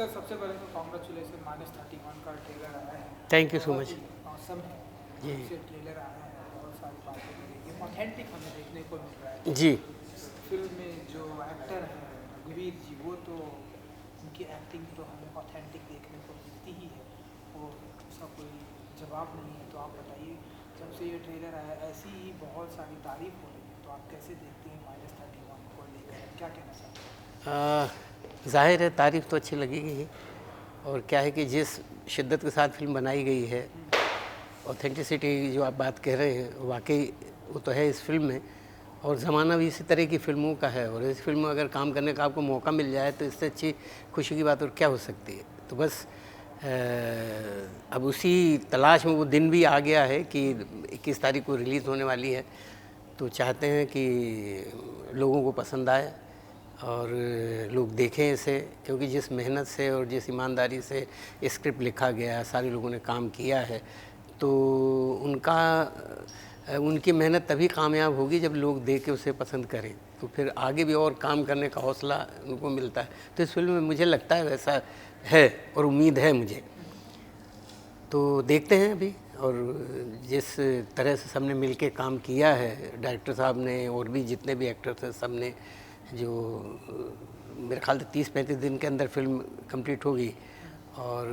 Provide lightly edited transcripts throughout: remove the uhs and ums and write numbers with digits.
Sir सबसे पहले तो कॉन्ग्रेचुलेसन -31 का ट्रेलर आया है। थैंक यू सो बहुत मच। ही ऑसम है। जी से ट्रेलर आया है, बहुत सारी बातें मिलेगी, ऑथेंटिक हमें देखने को मिल रहा है। जी। फिल्म में जो एक्टर है रघुवीर जी, वो तो उनकी एक्टिंग तो हमें ऑथेंटिक देखने को मिलती ही है, वो उसका कोई जवाब नहीं है। तो आप बताइए, जब से ये ट्रेलर आया ऐसी ही बहुत सारी तारीफ हो रही है, तो आप कैसे देखते हैं -31 को लेकर, क्या कहना चाहते हैं? ज़ाहिर है तारीफ़ तो अच्छी लगेगी ही, और क्या है कि जिस शिद्दत के साथ फिल्म बनाई गई है, ऑथेंटिसिटी जो आप बात कह रहे हैं वाकई वो तो है इस फिल्म में, और ज़माना भी इसी तरह की फ़िल्मों का है, और इस फिल्म में अगर काम करने का आपको मौका मिल जाए तो इससे अच्छी खुशी की बात और क्या हो सकती है। तो बस अब उसी तलाश में वो दिन भी आ गया है कि 21 तारीख को रिलीज़ होने वाली है, तो चाहते हैं कि लोगों को पसंद आए और लोग देखें इसे, क्योंकि जिस मेहनत से और जिस ईमानदारी से स्क्रिप्ट लिखा गया है, सारे लोगों ने काम किया है, तो उनकी मेहनत तभी कामयाब होगी जब लोग देख के उसे पसंद करें, तो फिर आगे भी और काम करने का हौसला उनको मिलता है। तो इस फिल्म में मुझे लगता है वैसा है और उम्मीद है मुझे, तो देखते हैं अभी। और जिस तरह से सबने मिलके काम किया है, डायरेक्टर साहब ने और भी जितने भी एक्टर थे, सब ने जो मेरे ख्याल से 30-35 दिन के अंदर फिल्म कंप्लीट होगी। और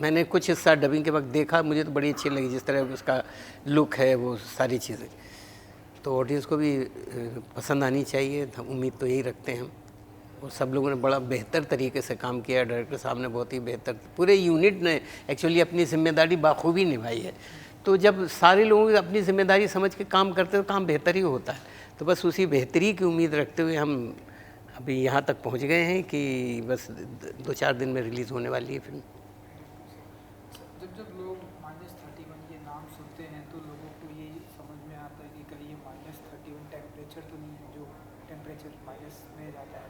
मैंने कुछ हिस्सा डबिंग के वक्त देखा, मुझे तो बड़ी अच्छी लगी जिस तरह उसका लुक है, वो सारी चीज़ें, तो ऑडियंस को भी पसंद आनी चाहिए, हम उम्मीद तो यही रखते हैं हम। और सब लोगों ने बड़ा बेहतर तरीके से काम किया, डायरेक्टर साहब ने बहुत ही बेहतर, पूरे यूनिट ने एक्चुअली अपनी जिम्मेदारी बाखूबी निभाई है। तो जब सारे लोगों अपनी जिम्मेदारी समझ के काम करते हो, काम बेहतर ही होता है। तो बस उसी बेहतरी की उम्मीद रखते हुए हम अभी यहाँ तक पहुँच गए हैं कि बस 2-4 दिन में रिलीज़ होने वाली है फिल्म। जब जब लोग -31 ये नाम सुनते हैं तो लोगों को ये समझ में आता है कि कहीं ये -31 टेम्परेचर तो नहीं है जो टेम्परेचर माइनस में जाता है।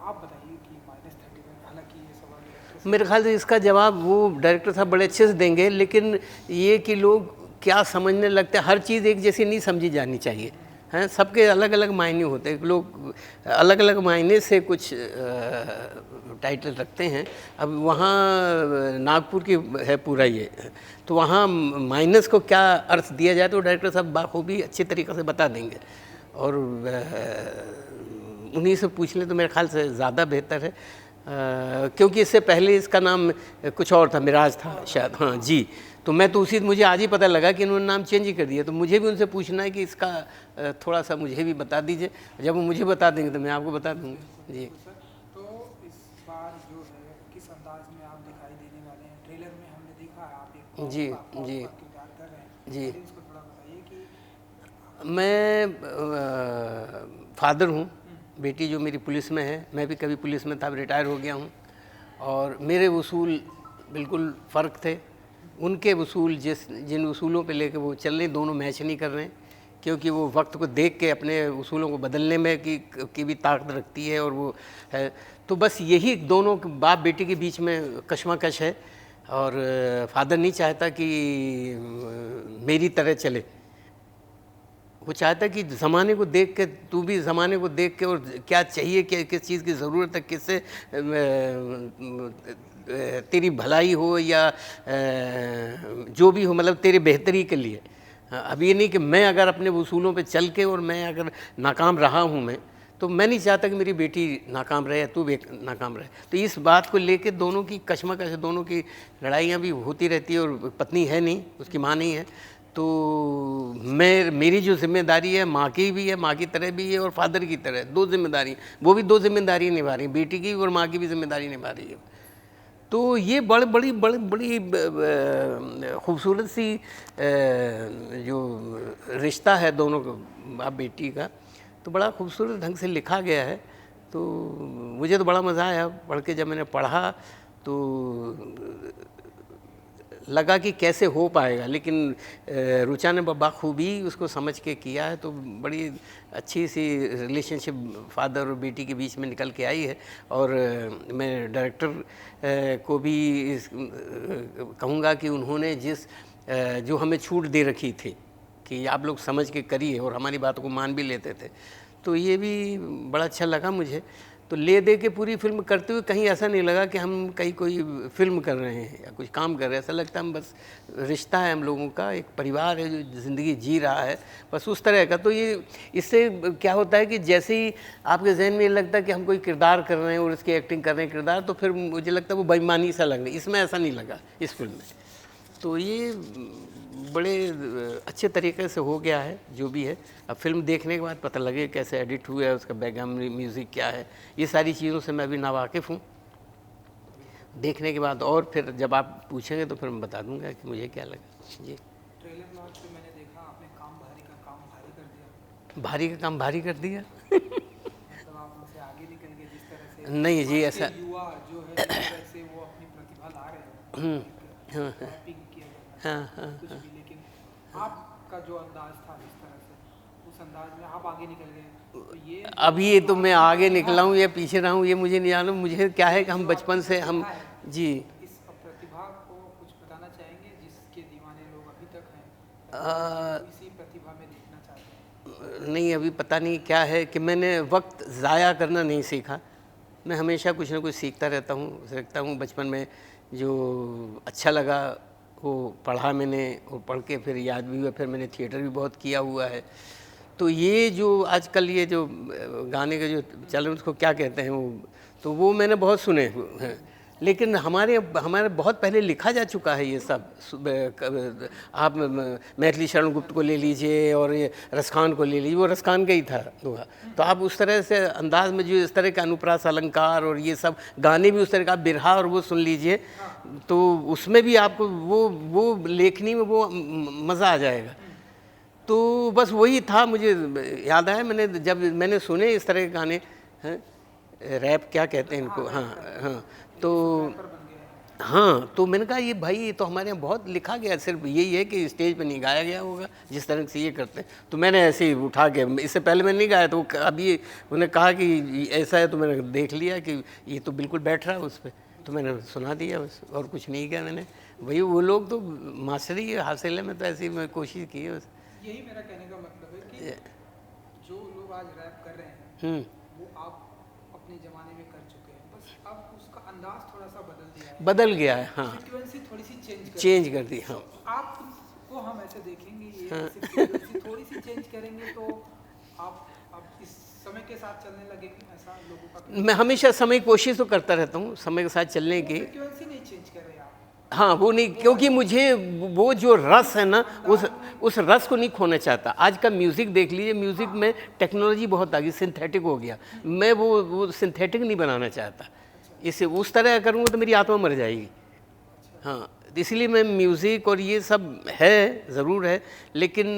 आप बताइए कि -31, हालांकि ये सवाल मेरे ख्याल से इसका जवाब वो डायरेक्टर साहब बड़े अच्छे से देंगे, लेकिन ये कि लोग क्या समझने लगते हैं, हर चीज़ एक जैसी नहीं समझी जानी चाहिए, हैं, सबके अलग अलग मायने होते हैं, लोग अलग अलग मायने से कुछ टाइटल रखते हैं। अब वहाँ नागपुर की है पूरा ये, तो वहाँ माइनस को क्या अर्थ दिया जाए तो डायरेक्टर साहब बाखूबी अच्छी तरीक़े से बता देंगे, और उन्हीं से पूछ लें तो मेरे ख्याल से ज़्यादा बेहतर है। क्योंकि इससे पहले इसका नाम कुछ और था, मिराज था शायद, हाँ जी। तो मैं तो मुझे आज ही पता लगा कि इन्होंने नाम चेंज ही कर दिया, तो मुझे भी उनसे पूछना है कि इसका थोड़ा सा मुझे भी बता दीजिए। जब वो मुझे बता देंगे तो मैं आपको बता दूँगा जी। तो इस बार जो है किस अंदाज में आप दिखाई देने वाले हैं? ट्रेलर में हमने देखा है आप एक जी जी किरदार कर रहे हैं, जी। इसको थोड़ा बताइए कि मैं फादर हूँ, बेटी जो मेरी पुलिस में है, मैं भी कभी पुलिस में था, रिटायर हो गया हूँ, और मेरे उसूल बिल्कुल फ़र्क थे। उनके उसूल जिन उसूलों पे लेके वो चल रहे, दोनों मैच नहीं कर रहे हैं, क्योंकि वो वक्त को देख के अपने उसूलों को बदलने में की भी ताकत रखती है, और वो है। तो बस यही दोनों बाप बेटी के बीच में कशमकश है, और फादर नहीं चाहता कि मेरी तरह चले, वो चाहता है कि ज़माने को देख के, तू भी ज़माने को देख के, और क्या चाहिए, क्या किस चीज़ की ज़रूरत है, किससे तेरी भलाई हो या जो भी हो, मतलब तेरे बेहतरी के लिए। अब ये नहीं कि मैं अगर अपने उसूलों पे चल के और मैं अगर नाकाम रहा हूँ मैं, तो मैं नहीं चाहता कि मेरी बेटी नाकाम रहे या तू भी नाकाम रहे। तो इस बात को लेके दोनों की कशमकश, दोनों की लड़ाइयाँ भी होती रहती है, और पत्नी है नहीं, उसकी माँ नहीं है, तो मेरी जो जिम्मेदारी है, माँ की भी है, माँ की तरह भी है, और फादर की तरह, दो जिम्मेदारी, वो भी दो जिम्मेदारी निभा रही हैं, बेटी की और माँ की भी जिम्मेदारी निभा रही है। तो ये बड़ी खूबसूरत सी जो रिश्ता है दोनों का, बाप बेटी का, तो बड़ा खूबसूरत ढंग से लिखा गया है। तो मुझे तो बड़ा मज़ा आया पढ़ के, जब मैंने पढ़ा तो लगा कि कैसे हो पाएगा, लेकिन रुचा ने बखूबी उसको समझ के किया है, तो बड़ी अच्छी सी रिलेशनशिप फादर और बेटी के बीच में निकल के आई है। और मैं डायरेक्टर को भी कहूँगा कि उन्होंने जो हमें छूट दे रखी थी कि आप लोग समझ के करिए, और हमारी बातों को मान भी लेते थे, तो ये भी बड़ा अच्छा लगा मुझे। तो ले दे के पूरी फिल्म करते हुए कहीं ऐसा नहीं लगा कि हम कहीं कोई फिल्म कर रहे हैं या कुछ काम कर रहे हैं। ऐसा लगता है हम बस रिश्ता है हम लोगों का, एक परिवार है जो ज़िंदगी जी रहा है, बस उस तरह का। तो ये इससे क्या होता है कि जैसे ही आपके जहन में ये लगता है कि हम कोई किरदार कर रहे हैं और उसकी एक्टिंग कर रहे हैं किरदार, तो फिर मुझे लगता है वो बेईमानी सा लग रहा है। इसमें ऐसा नहीं लगा इस फिल्म में। तो ये बड़े अच्छे तरीके से हो गया है जो भी है। अब फिल्म देखने के बाद पता लगे कैसे एडिट हुआ है, उसका बैकग्राउंड म्यूज़िक क्या है, ये सारी चीज़ों से मैं अभी नावाकिफ़ हूँ। देखने के बाद और फिर जब आप पूछेंगे तो फिर मैं बता दूंगा कि मुझे क्या लगा। जी, ट्रेलर लॉन्च पे मैंने देखा आपने काम भारी का काम भारी कर दिया। भारी का काम भारी कर दिया मतलब आप उनसे आगे निकल गए जिस तरह से नहीं जी, आज के ऐसा युवा जो है जिस तरह से वो अपनी प्रतिभा ला रहे हैं, रैपिंग किया जाता है कुछ भी, लेकिन आपका जो अंदाज था जिस तरह से उस अंदाज में आप आगे निकल गए। तो ये अभी ये तो मैं आगे निकला हूँ या पीछे रहा हूँ ये मुझे नहीं जाना। मुझे क्या है कि हम बचपन से हम जी इस प्रतिभा को कुछ बताना चाहेंगे जिसके दीवाने लोग अभी तक हैं, इसी प्रतिभा में देखना चाहते हैं। नहीं, अभी पता नहीं क्या है कि मैंने वक्त ज़ाया करना नहीं सीखा। मैं हमेशा कुछ ना कुछ सीखता रहता हूँ। बचपन में जो अच्छा लगा वो पढ़ा मैंने, और पढ़ के फिर याद भी हुआ। फिर मैंने थिएटर भी बहुत किया हुआ है। तो ये जो आजकल ये जो गाने का जो चल रहा है उसको क्या कहते हैं तो वो मैंने बहुत सुने हैं। लेकिन हमारे बहुत पहले लिखा जा चुका है ये सब। आप मैथिली शरण गुप्त को ले लीजिए और ये रसखान को ले लीजिए, वो रसखान का ही था दोहा। तो आप उस तरह से अंदाज में जो इस तरह का अनुप्रास अलंकार और ये सब गाने भी उस तरह का बिरहा और वो सुन लीजिए, तो उसमें भी आपको वो लेखनी में वो मज़ा आ जाएगा। तो बस वही था। मुझे याद आया जब मैंने सुने इस तरह के गाने हैं, रैप क्या कहते हैं इनको, हाँ तो मैंने कहा ये भाई ये तो हमारे यहाँ बहुत लिखा गया, सिर्फ यही है कि स्टेज पे नहीं गाया गया होगा जिस तरह से ये करते हैं। तो मैंने ऐसे ही उठा के, इससे पहले मैंने नहीं गाया, तो अभी उन्होंने कहा कि ऐसा है, तो मैंने देख लिया कि ये तो बिल्कुल बैठ रहा है उस पर, तो मैंने सुना दिया बस, और कुछ नहीं किया मैंने। वही वो लोग तो मास्टरी हासिल है, मैं तो ऐसी मैं कोशिश की है बस। यही मेरा कहने का मतलब है कि जो लोग आज रैप कर रहे हैं वो आप अपने ज़माने में कर चुके हैं, बस अब उसका अंदाज थोड़ा सा बदल गया है। हाँ, फ्रीक्वेंसी थोड़ी सी चेंज कर दी। हाँ, आपको हम ऐसे देखेंगे, ये फ्रीक्वेंसी थोड़ी सी चेंज करेंगे तो आप इस समय के साथ चलने लगे, ऐसा लोगों का। मैं हमेशा समय की कोशिश तो करता रहता हूँ समय के साथ चलने की। फ्रीक्वेंसी नहीं चेंज कर रहे आप। हाँ, वो नहीं, क्योंकि मुझे वो जो रस है ना उस रस को नहीं खोना चाहता। आज का म्यूज़िक देख लीजिए, म्यूज़िक में टेक्नोलॉजी बहुत आ गई, सिंथेटिक हो गया। मैं वो सिंथेटिक नहीं बनाना चाहता। इसे उस तरह करूँगा तो मेरी आत्मा मर जाएगी। हाँ, इसलिए मैं म्यूज़िक और ये सब है, ज़रूर है, लेकिन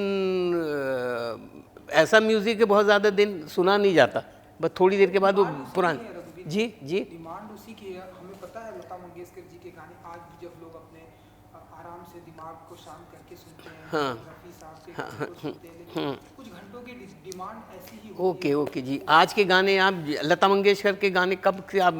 ऐसा म्यूज़िक है बहुत ज़्यादा दिन सुना नहीं जाता, बस थोड़ी देर के बाद वो पुराना। जी डिमांड उसी की है। हमें पता है लता मंगेशकर जी के गाने आज भी जब लोग अपने आराम से दिमाग को शांत करके सुनते हैं, रफ़ी साहब के गाने को सुनते हैं, लेकिन कुछ घंटों की डिमांड ऐसी ही होती है। ओके जी, आज के गाने आप लता मंगेशकर के गाने कब से आप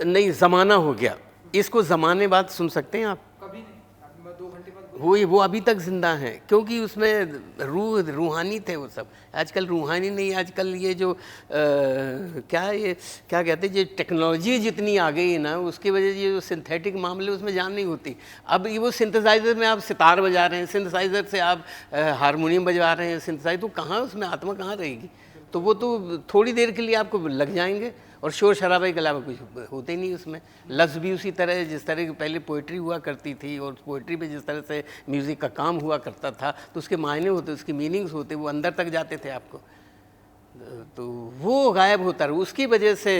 नहीं, ज़माना हो गया, इसको ज़माने बाद सुन सकते हैं आप, कभी नहीं। 2 घंटे बाद वो अभी तक ज़िंदा हैं, क्योंकि उसमें रूहानी थे वो सब। आजकल रूहानी नहीं, आजकल ये जो क्या कहते हैं, जो टेक्नोलॉजी जितनी आ गई है ना, उसकी वजह से ये जो सिंथेटिक मामले उसमें जान नहीं होती। अब ये वो सिंथेसाइज़र में आप सितार बजा रहे हैं, सिंथेसाइज़र से आप हारमोनियम बजा रहे हैं, सिंथेसाइज़र, तो कहाँ उसमें आत्मा कहाँ रहेगी? तो वो तो थोड़ी देर के लिए आपको लग जाएंगे, और शोर शराबे के अलावा कुछ होते ही नहीं उसमें। लफ्ज़ भी उसी तरह, जिस तरह की पहले पोइट्री हुआ करती थी, और पोइट्री पे जिस तरह से म्यूज़िक का काम हुआ करता था, तो उसके मायने होते, उसके मीनिंग्स होते, वो अंदर तक जाते थे आपको, तो वो गायब होता रहा। उसकी वजह से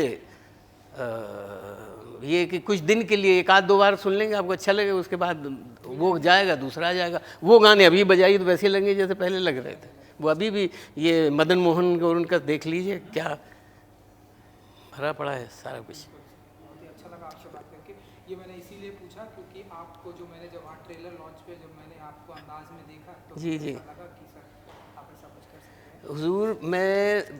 ये कि कुछ दिन के लिए 1-2 बार सुन लेंगे, आपको अच्छा लगेगा, उसके बाद वो जाएगा, दूसरा आ जाएगा। वो गाने अभी बजाइए तो वैसे लगेंगे जैसे पहले लग रहे थे। वो अभी भी ये मदन मोहन और उनका देख लीजिए, क्या भरा पड़ा है सारा कुछ। बहुत ही अच्छा लगा आपसे बात करके। ये मैंने इसीलिए पूछा क्योंकि आपको जो मैंने जब वहाँ ट्रेलर लॉन्च पे जब मैंने आपको अंदाज में देखा तो जी लगा कि सर आप ऐसा कुछ कर सकते हैं। हुजूर,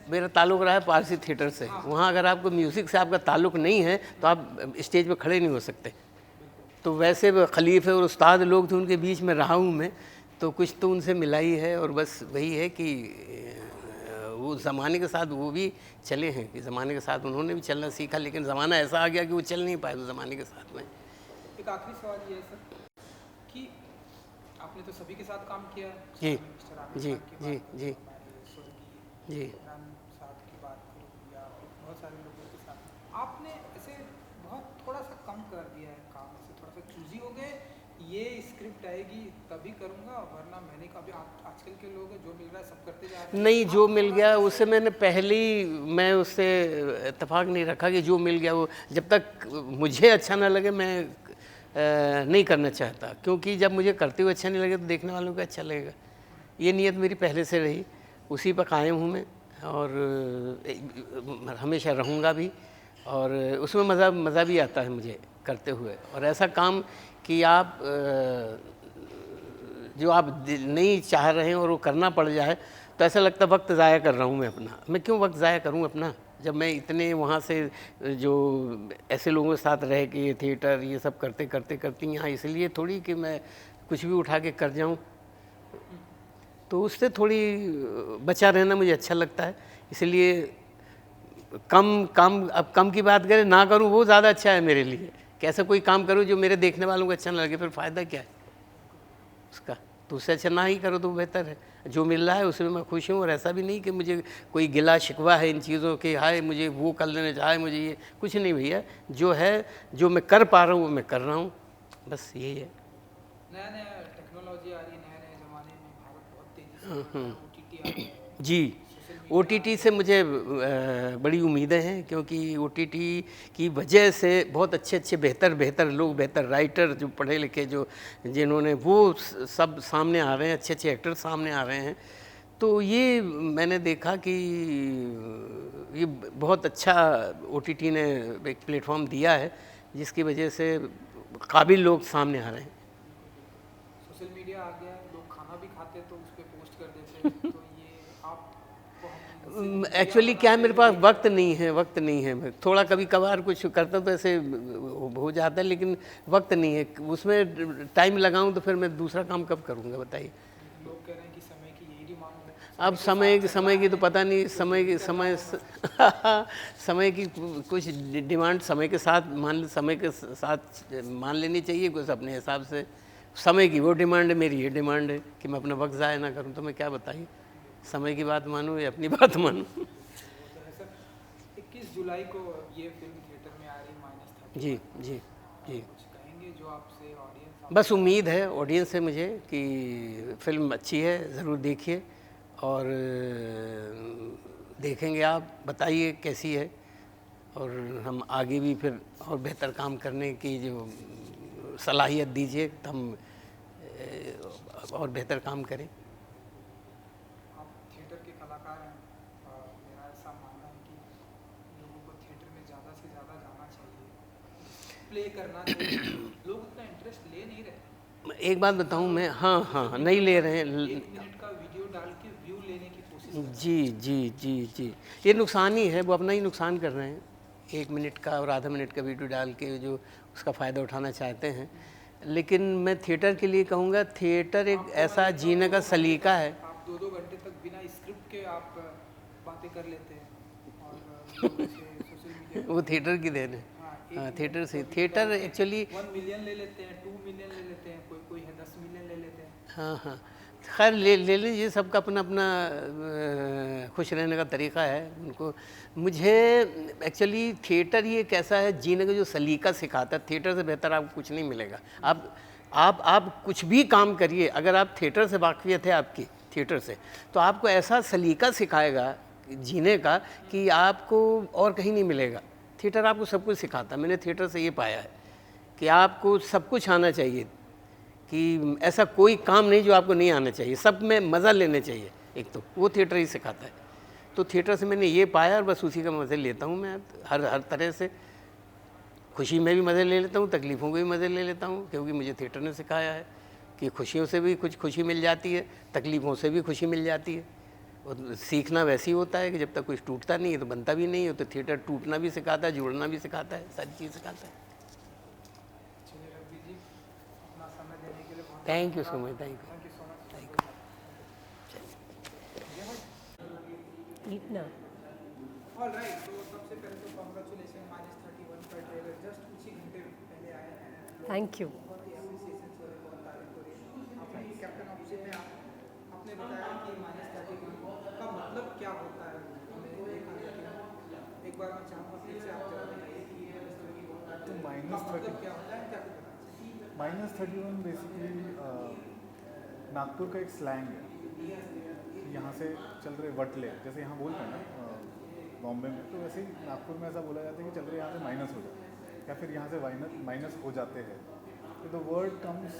मेरा ताल्लुक़ रहा है पारसी थिएटर से। वहाँ अगर आपको म्यूज़िक से आपका ताल्लुक़ नहीं है तो आप स्टेज पर खड़े नहीं हो सकते। तो वैसे खलीफे और उस्ताद लोग थे, उनके बीच में रहा हूँ मैं, तो कुछ तो उनसे मिला ही है। और बस वही है कि वो ज़माने के साथ वो भी चले हैं कि ज़माने के साथ उन्होंने भी चलना सीखा, लेकिन ज़माना ऐसा आ गया कि वो चल नहीं पाए उस ज़माने के साथ में। एक आखिरी सवाल ये है सर कि आपने तो सभी के साथ काम किया, जी मिस्टर आमिर जी खान की जी बात करूं, जी हमारे स्वर्गीय जी इमरान साहब की बात करूं, या बहुत सारे लोगों के साथ आपने ऐसे बहुत थोड़ा सा कम कर दिया है काम, ऐसे थोड़ा सा चूजी हो गए, ये स्क्रिप्ट आएगी तभी करूँगा वरना मैंने कभी, आजकल के लोग जो मिल रहा है सब करते जा रहे हैं। नहीं, जो आप मिल थोड़ा गया ऐसे- उससे मैंने पहले ही मैं उससे इत्तेफाक नहीं रखा कि जो मिल गया वो जब तक मुझे अच्छा ना लगे मैं नहीं करना चाहता, क्योंकि जब मुझे करते हुए अच्छा नहीं लगे तो देखने वालों को अच्छा लगेगा। ये नीयत मेरी पहले से रही, उसी पर कायम हूँ मैं, और हमेशा रहूँगा भी, और उसमें मज़ा भी आता है मुझे करते हुए। और ऐसा काम कि आप जो आप नहीं चाह रहे हैं और वो करना पड़ जाए तो ऐसा लगता है वक्त ज़ाया कर रहा हूँ मैं अपना। मैं क्यों वक्त ज़ाया करूँ अपना, जब मैं इतने वहाँ से जो ऐसे लोगों के साथ रह के थिएटर ये सब करते करते करते यहाँ इसलिए थोड़ी कि मैं कुछ भी उठा के कर जाऊँ, तो उससे थोड़ी बचा रहना मुझे अच्छा लगता है। इसलिए कम काम, अब कम की बात करें ना करूँ वो ज़्यादा अच्छा है मेरे लिए, कैसा कोई काम करूँ जो मेरे देखने वालों को अच्छा ना लगे, फिर फ़ायदा क्या है उसका। तो उससे अच्छा ना ही करो तो बेहतर है। जो मिल रहा है उसमें मैं खुश हूँ, और ऐसा भी नहीं कि मुझे कोई गिला शिकवा है इन चीज़ों के, हाय मुझे वो कर लेना चाहिए, मुझे ये कुछ नहीं भैया। जो है, जो मैं कर पा रहा हूँ वो मैं कर रहा हूँ, बस यही है। नया नया टेक्नोलॉजी आ रही है, नए नए ज़माने में भारत बहुत तेज़ी से बढ़ रहा है, OTT आ गया है, जी, सोशल OTT से मुझे बड़ी उम्मीदें हैं, क्योंकि OTT की वजह से बहुत अच्छे अच्छे बेहतर लोग, बेहतर राइटर जो पढ़े लिखे जो जिन्होंने वो सब सामने आ रहे हैं, अच्छे अच्छे एक्टर सामने आ रहे हैं। तो ये मैंने देखा कि ये बहुत अच्छा OTT ने एक प्लेटफॉर्म दिया है, जिसकी वजह से काबिल लोग सामने आ रहे हैं। सोशल मीडिया आ गया है, लोग खाना भी खाते तो उस पर पोस्ट कर देते हैं, तो ये आपको हम एक्चुअली क्या है, मेरे पास वक्त नहीं है। मैं थोड़ा कभी कभार कुछ करता तो ऐसे हो जाता है, लेकिन वक्त नहीं है उसमें। टाइम लगाऊं तो फिर मैं दूसरा काम कब करूंगा बताइए। लोग कह रहे हैं कि समय की यही डिमांड है, अब समय की तो पता नहीं, समय की कुछ डिमांड समय के साथ समय के साथ मान लेनी चाहिए कुछ अपने हिसाब से। समय की वो डिमांड है, मेरी ये डिमांड है कि मैं अपना वक्त ज़ाया ना करूं, तो मैं क्या बताइए, समय की बात मानूं या अपनी बात मानूं। वो तो है सर। 21 जुलाई को ये फिल्म थिएटर में आ रही -30। जी जी जी। कुछ कहेंगे जो आपसे ऑडियंस बस उम्मीद है ऑडियंस से मुझे कि फ़िल्म अच्छी है, ज़रूर देखिए, और देखेंगे आप बताइए कैसी है, और हम आगे भी फिर और बेहतर काम करने की जो सलाहियत दीजिए तो हम और बेहतर काम करें। आप थिएटर के कलाकार हैं, और मेरा ऐसा मानना है कि लोगों को थिएटर में ज़्यादा से ज़्यादा जाना चाहिए, प्ले करना चाहिए। लोग उतना इंटरेस्ट ले नहीं रहे। एक बात बताऊं मैं, हाँ नहीं ले रहे हैं। 1 मिनट का वीडियो डाल के व्यू लेने की कोशिश कर रहे हैं। जी जी जी जी, ये नुकसान ही है, वो अपना ही नुकसान कर रहे हैं। 1 मिनट का और आधा मिनट का वीडियो डाल के जो उसका फ़ायदा उठाना चाहते हैं। लेकिन मैं थिएटर के लिए कहूँगा, थिएटर एक ऐसा जीने का सलीका है। आप 2-2 घंटे तक बिना स्क्रिप्ट के आप बातें कर लेते हैं, और लोग ऐसे सोशल मीडिया वो थिएटर की देन है। हाँ, थिएटर से, थिएटर एक्चुअली 1 मिलियन ले लेते हैं, 2 मिलियन ले लेते हैं, कोई है 10 मिलियन ले लेते हैं। हाँ, खैर ले लीजिए, सबका अपना अपना खुश रहने का तरीका है उनको। मुझे एक्चुअली थिएटर ही एक ऐसा है जीने का जो सलीका सिखाता है। थिएटर से बेहतर आपको कुछ नहीं मिलेगा। आप कुछ भी काम करिए, अगर आप थिएटर से वाकफियत है आपकी थिएटर से, तो आपको ऐसा सलीका सिखाएगा जीने का कि आपको और कहीं नहीं मिलेगा। थिएटर आपको सब कुछ सिखाता है। मैंने थिएटर से ये पाया है कि आपको सब कुछ आना चाहिए, कि ऐसा कोई काम नहीं जो आपको नहीं आना चाहिए, सब में मज़ा लेने चाहिए। एक तो वो थिएटर ही सिखाता है। तो थिएटर से मैंने ये पाया, और बस उसी का मज़े लेता हूँ मैं हर तरह से। खुशी में भी मज़े ले लेता हूँ, तकलीफ़ों के भी मज़े ले लेता हूँ, क्योंकि मुझे थिएटर ने सिखाया है कि खुशियों से भी कुछ खुशी मिल जाती है, तकलीफ़ों से भी खुशी मिल जाती है। और सीखना वैसे ही होता है कि जब तक कुछ टूटता नहीं है तो बनता भी नहीं है। तो थिएटर टूटना भी सिखाता है, जुड़ना भी सिखाता है, सारी चीज़ सिखाता है। चलिए रवि जी, अपना समय देने के लिए बहुत thank you so much, thank you. Thank you so much. इतना। ऑल राइट, तो सबसे पहले तो कॉन्ग्रेचुलेसन -31 का ट्रेलर जस्ट कुछ ही घंटे पहले आया है। Thank you. बहुत ही अप्रिसिएशन हो रहे हैं, बहुत तारीफ हो रही है आपने। कैप्टन ऑप्शन में आपने बताया कि -31 का मतलब क्या होता है, हमने देखा, लेकिन एक बार मैं चाहूँगा फिर से आप जरा बताइए कि -31 तो मतलब क्या होता है, क्या कुछ बताना चाहिए। -31 बेसिकली नागपुर का एक स्लैंग है। यहाँ से चल रहे वटले, जैसे यहाँ बोलते हैं ना बॉम्बे में, तो वैसे ही नागपुर में ऐसा बोला जाता है कि चल रहे यहाँ से माइनस हो जाए, या फिर यहाँ से माइनस हो जाते हैं। तो the word comes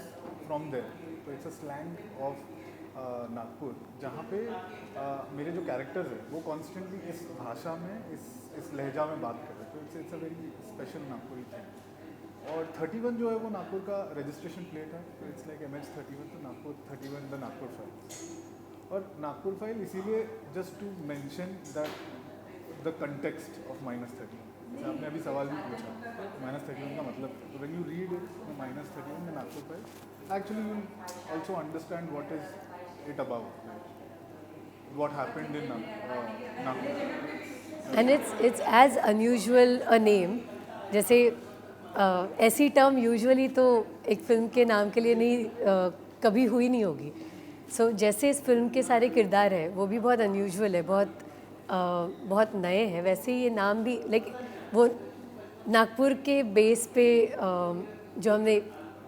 from there, तो it's a slang of Nagpur, जहाँ पे मेरे जो कैरेक्टर्स हैं वो कॉन्स्टेंटली इस भाषा में, इस लहजा में बात कर रहे हैं। तो it's a very special Nagpuri thing. और 31 जो है वो नागपुर का रजिस्ट्रेशन प्लेट है, तो इट्स लाइक MH31, तो नागपुर 31 द नागपुर फाइल। और नागपुर फाइल इसीलिए just to mention that the context of -31। जैसे आपने अभी सवाल भी पूछा -31 का मतलब, तो व्हेन यू रीड इट -31 में Nagpur file, actually you also understand what is it about, what happened in Nagpur. And it's as unusual a name, जैसे ऐसी टर्म यूजुअली तो एक फिल्म के नाम के लिए नहीं कभी हुई नहीं होगी। सो जैसे इस फिल्म के सारे किरदार हैं वो भी बहुत अनयूजुअल है, बहुत नए हैं, वैसे ही ये नाम भी लाइक वो नागपुर के बेस पे जो हमने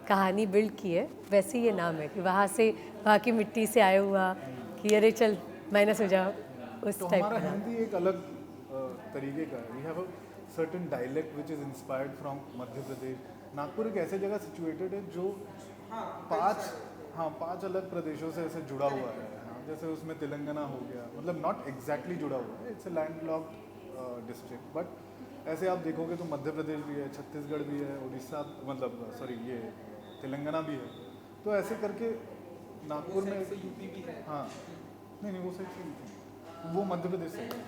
कहानी बिल्ड की है वैसे ही ये नाम है कि वहाँ की मिट्टी से आया हुआ कि अरे चल माइनस हो जाओ, उस तो टाइप हमारा का नाम। हिंदी एक अलग तरीके का है। We have a certain dialect which is inspired from Madhya Pradesh. Nagpur एक ऐसे जगह सिचुएटेड है जो पांच अलग प्रदेशों से ऐसे जुड़ा हुआ है। जैसे उसमें तेलंगाना हो गया, मतलब नॉट एग्जैक्टली जुड़ा हुआ है, it's a landlocked district, but ऐसे आप देखोगे तो मध्य प्रदेश भी है, छत्तीसगढ़ भी है, उड़ीसा, मतलब सॉरी ये तेलंगाना भी है। तो ऐसे करके नागपुर में यूपी भी है। हाँ नहीं वो साइड से नहीं थी, वो मध्य प्रदेश से हाँ।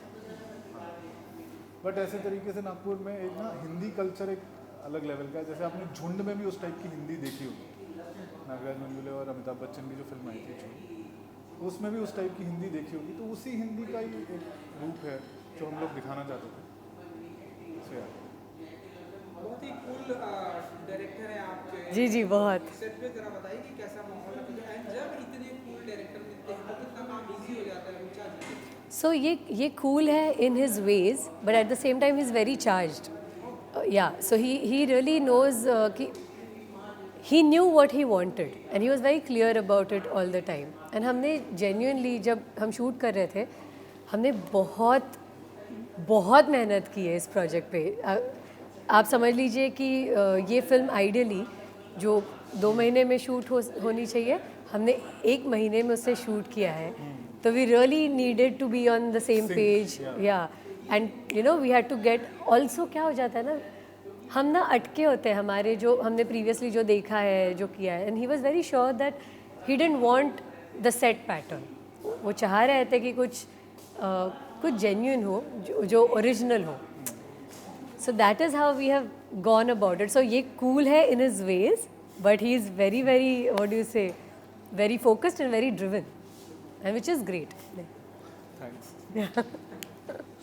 बट ऐसे तरीके से नागपुर में एक ना हिंदी कल्चर एक अलग लेवल का है। जैसे आपने झुंड में भी उस टाइप की हिंदी देखी होगी, नागराज मंजुले और अमिताभ बच्चन की जो फिल्म आई थी झुंड, उसमें भी उस टाइप की हिंदी देखी होगी। तो उसी हिंदी का ही एक रूप है जो हम लोग दिखाना चाहते थे। So, yeah. बहुत ही कूल डायरेक्टर है आपके। जी जी बहुत। सेट पे जरा बताइए कि कैसा माहौल है, एंड जब इतने कूल डायरेक्टर मिलते हैं तो कितना काम इजी हो जाता है ऊंचा जी। सो ये कूल है in his ways, but at the same time is very charged. या सो ही रियली नोज कि he knew what he wanted and he was very clear about it all the time. and हमने genuinely जब हम shoot कर रहे थे हमने बहुत मेहनत की है इस प्रोजेक्ट पे। आप समझ लीजिए कि ये फिल्म आइडियली जो 2 महीने में शूट होनी चाहिए, हमने 1 महीने में उससे शूट किया है। तो we really needed to be on the same page, yeah and you know we had to get also. क्या हो जाता है ना, हम ना अटके होते हैं हमारे जो हमने प्रीवियसली जो देखा है, जो किया है, and he was very sure that he didn't want the set pattern. वो चाह रहे थे कि कुछ जेन्युइन हो, जो ओरिजिनल हो। So that is how we have gone about it. So ये कूल है in his ways, but he is very what do you say, very focused and very driven, and which is great. Thanks.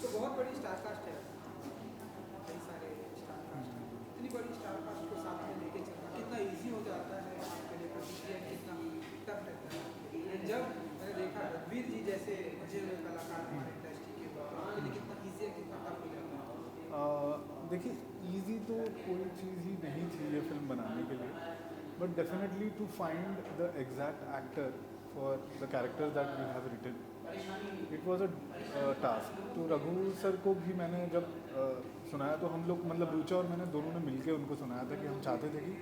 तो बहुत बड़ी star cast है, कई सारे star cast, इतनी बड़ी स्टार कास्ट को साथ में लेके चलना कितना इजी हो जाता है आपके लिए, प्रतिक्रिया कितना टफ रहता है। एंड जब मैंने देखा रणवीर जी जैसे बचे हुए कलाकार हमारे इंडस्ट्री के, आपके लिए कितना ईजी है, कितना टफ हो जाता है। देखिए ईजी तो कोई चीज़ ही नहीं थी ये फिल्म बनाने के लिए, but definitely to find the exact actor for the character that we have written, it was a task. तो रघु सर को भी मैंने जब सुनाया तो हम लोग, मतलब रूचा और मैंने दोनों ने मिलके उनको सुनाया था कि हम चाहते थे कि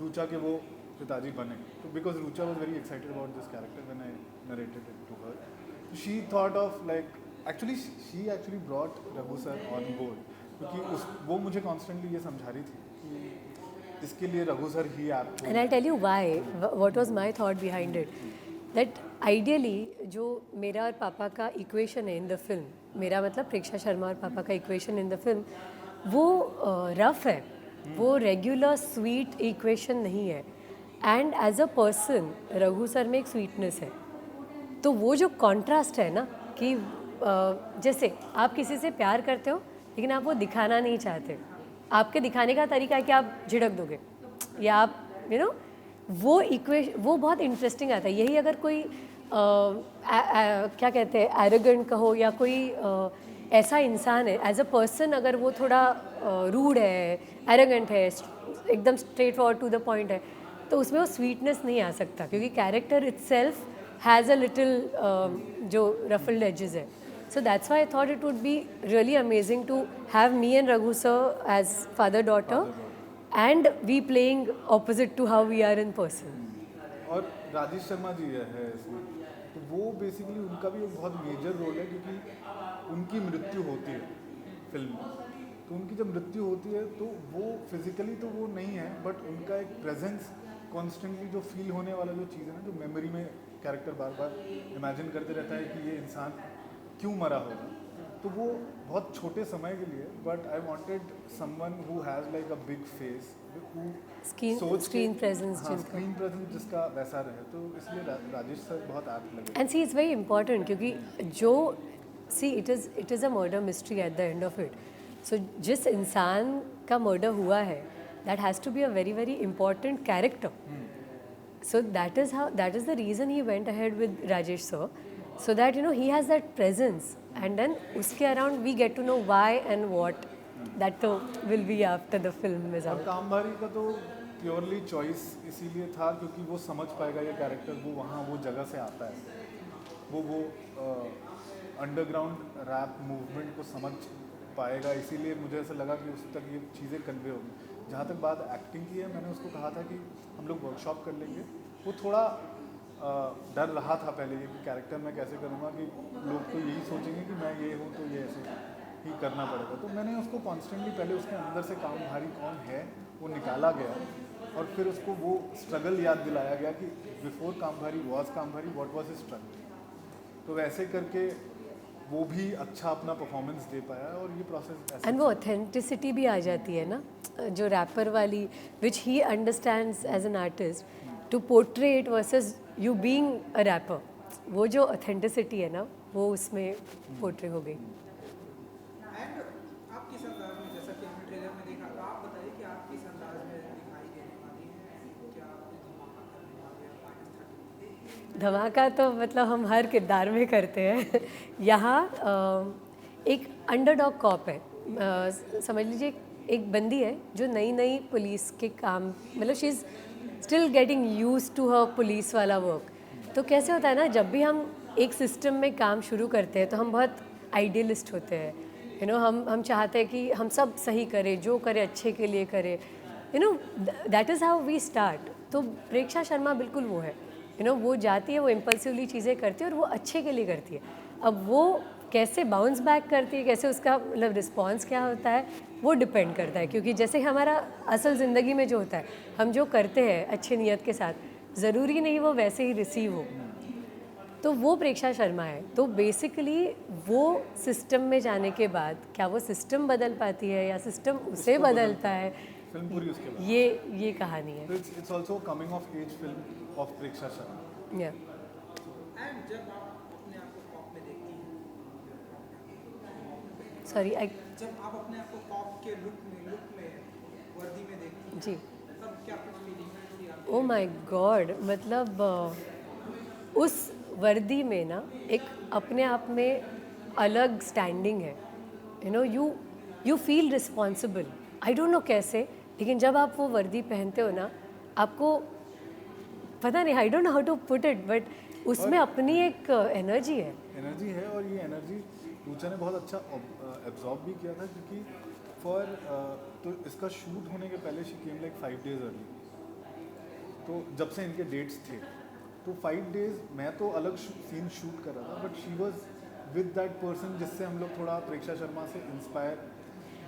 रूचा के वो पिताजी बने। तो because Rucha was very excited about this character when I narrated it to her, she thought of like actually brought Raghu sir on board, क्योंकि वो मुझे कॉन्स्टेंटली ये समझा रही थी कि इसके लिए रघु सर ही आप। And I tell you why, what was my thought behind it, that ideally जो मेरा और पापा का इक्वेशन है इन द फिल्म, मेरा मतलब प्रेक्षा शर्मा और पापा का इक्वेशन इन द फिल्म, वो रफ है, वो रेगुलर स्वीट इक्वेशन नहीं है। And as a person Raghu sir में एक स्वीटनेस है, तो वो जो कॉन्ट्रास्ट है ना कि जैसे आप किसी से प्यार करते हो लेकिन आप वो दिखाना नहीं चाहते, आपके दिखाने का तरीका है कि आप झिड़क दोगे या आप वो वो बहुत इंटरेस्टिंग आता है। यही अगर कोई क्या कहते हैं एरोगेंट कहो या कोई ऐसा इंसान है एज अ पर्सन, अगर वो थोड़ा रूड है, एरोगेंट है, एकदम straight forward to the point है, तो उसमें वो स्वीटनेस नहीं आ सकता क्योंकि character itself has a little जो रफल्ड एजेस है। So that's why I thought it would be really amazing to have me and Raghu sir as father-daughter and we playing opposite to how we are in person. और राजेश शर्मा जी है इसमें, तो वो basically उनका भी एक बहुत मेजर रोल है क्योंकि उनकी मृत्यु होती है फिल्म में। तो उनकी जब मृत्यु होती है तो वो फिजिकली तो वो नहीं है, बट उनका एक प्रेजेंस कॉन्स्टेंटली जो फील होने वाला जो चीज़ है ना, जो मेमोरी में कैरेक्टर बार बार इमेजिन करते रहता है कि ये इंसान क्यों मरा होगा, तो वो बहुत छोटे समय के लिए, but I wanted someone who has like a big face, screen presence, हाँ, स्क्रीन प्रेजेंस जिसका वैसा रहे, तो इसलिए राजेश सर बहुत एप्ट लगे। And see is very important क्योंकि जो see it is a murder mystery at the end of it. So जिस इंसान का मर्डर हुआ है that has to be a very very important character. So that is the reason he went ahead with Rajesh sir, so that he has that presence, and then uske around we get to know why and what that will be after the film is और out. कामभारी का तो purely choice इसीलिए था क्योंकि वो समझ पाएगा ये कैरेक्टर, वो वहाँ वो जगह से आता है, वो अंडरग्राउंड रैप मूवमेंट को समझ पाएगा, इसीलिए मुझे ऐसा लगा कि उस तक ये चीज़ें कन्वे होगी। जहाँ तक बात एक्टिंग की है, मैंने उसको कहा था कि हम लोग वर्कशॉप कर लेंगे। वो थोड़ा डर रहा था पहले ये कि कैरेक्टर मैं कैसे करूँगा कि लोग तो यही सोचेंगे कि मैं ये हूँ तो ये ऐसे ही करना पड़ेगा। तो मैंने उसको कॉन्स्टेंटली पहले उसके अंदर से कामभारी कौन है वो निकाला गया, और फिर उसको वो स्ट्रगल याद दिलाया गया कि before Kambhari was Kambhari, what was his struggle. तो वैसे करके वो भी अच्छा अपना परफॉर्मेंस दे पाया, और ये प्रोसेस एंड वो ऑथेंटिसिटी भी आ जाती है ना, जो रैपर वाली which he understands as an artist to portray it versus you being a rapper, वो जो ऑथेंटिसिटी है ना वो उसमें पोर्ट्रे हो गई। एंड आप किस अंदाज में, जैसा कि हमने ट्रेलर में देखा, तो आप बताइए कि आप किस अंदाज में दिखाई देने वाली हैं, क्या आप धमाका करने वाले हैं पाकिस्तान? धमाका तो मतलब हम हर किरदार में करते हैं। यहाँ एक अंडरडॉग कॉप है, समझ लीजिए एक बंदी है जो नई नई पुलिस के काम, मतलब she is still getting used to her police वाला वर्क। तो कैसे होता है ना, जब भी हम एक सिस्टम में काम शुरू करते हैं तो हम बहुत आइडियलिस्ट होते हैं, हम चाहते हैं कि हम सब सही करें, जो करें अच्छे के लिए करें, that is how we start. तो प्रेक्षा शर्मा बिल्कुल वो है, वो जाती है, वो इम्पल्सिवली चीज़ें करती है और वो अच्छे के लिए करती है। अब वो कैसे बाउंस बैक करती है, कैसे उसका मतलब रिस्पॉन्स क्या होता है, वो डिपेंड करता है, क्योंकि जैसे हमारा असल ज़िंदगी में जो होता है, हम जो करते हैं अच्छी नीयत के साथ, ज़रूरी नहीं वो वैसे ही रिसीव हो। तो वो प्रेक्षा शर्मा है। तो बेसिकली वो सिस्टम में जाने के बाद क्या वो सिस्टम बदल पाती है या सिस्टम उसे बदलता है, फिल्म पूरी उसके बाद ये कहानी है। तो it's also coming of age film of Preksha Sharma. Yeah and जब आप अपने आप को कॉप में देखती हैं, सॉरी जब आप अपने आप को कॉप के लुक में वर्दी में देखती हैं, जी, तब क्या कुछ फीलिंग थी आपकी? ओ माय गॉड, मतलब उस वर्दी में ना एक अपने आप में अलग स्टैंडिंग है, you feel responsible. I don't no कैसे, लेकिन जब आप वो वर्दी पहनते हो ना, आपको पता नहीं, I don't know how to put it, but उसमें अपनी एक एनर्जी है। और ये एनर्जी रूचा ने बहुत अच्छा एब्जॉर्ब भी किया था, क्योंकि तो इसका शूट होने के पहले she came like 5 days early. तो जब से इनके डेट्स थे तो 5 days मैं तो अलग सीन शूट कर रहा था, but she was with that person जिससे हम लोग थोड़ा प्रेक्षा शर्मा से इंस्पायर